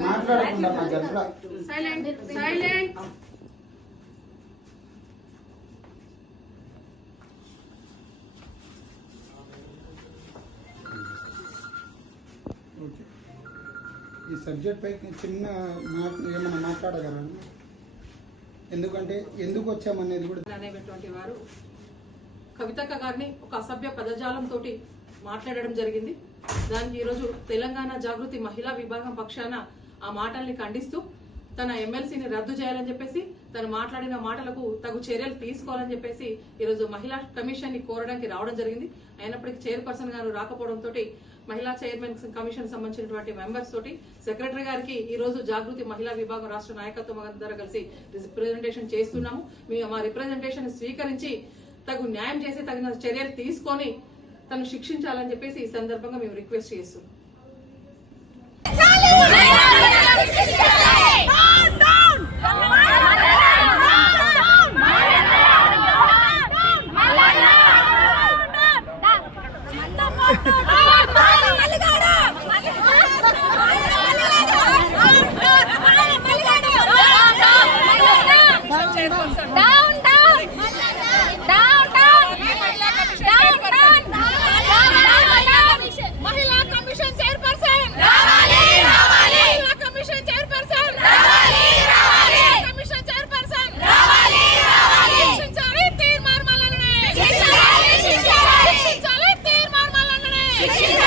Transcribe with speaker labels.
Speaker 1: మాట్లాడకుండా ఈ సబ్జెక్ట్ పై చిన్న మాట ఏమైనా మాట్లాడగలను ఎందుకంటే ఎందుకు వచ్చామనేది కూడా
Speaker 2: అనేటువంటి వారు కవితక్క గారిని ఒక అసభ్య పదజాలంతో మాట్లాడడం జరిగింది. దానికి ఈరోజు తెలంగాణ జాగృతి మహిళా విభాగం పక్షాన ఆ మాటల్ని ఖండిస్తూ తన ఎమ్మెల్సీని రద్దు చేయాలని చెప్పేసి తను మాట్లాడిన మాటలకు తగు చర్యలు తీసుకోవాలని చెప్పేసి ఈరోజు మహిళా కమిషన్ని కోరడానికి రావడం జరిగింది. అయినప్పటికీ చైర్పర్సన్ గారు రాకపోవడంతో మహిళా చైర్మన్ కమిషన్ సంబంధించినటువంటి మెంబర్స్ తోటి సెక్రటరీ గారికి ఈ రోజు జాగృతి మహిళా విభాగం రాష్ట్ర నాయకత్వం అందరూ కలిసి రిప్రజెంటేషన్ చేస్తున్నాము. మేము మా రిప్రజెంటేషన్ స్వీకరించి తగు న్యాయం చేసి తగిన చర్యలు తీసుకొని తను శిక్షించాలని చెప్పేసి ఈ సందర్భంగా మేము రిక్వెస్ట్ చేస్తున్నాం.
Speaker 3: డౌన్ ಶಿಕ್ಷಣ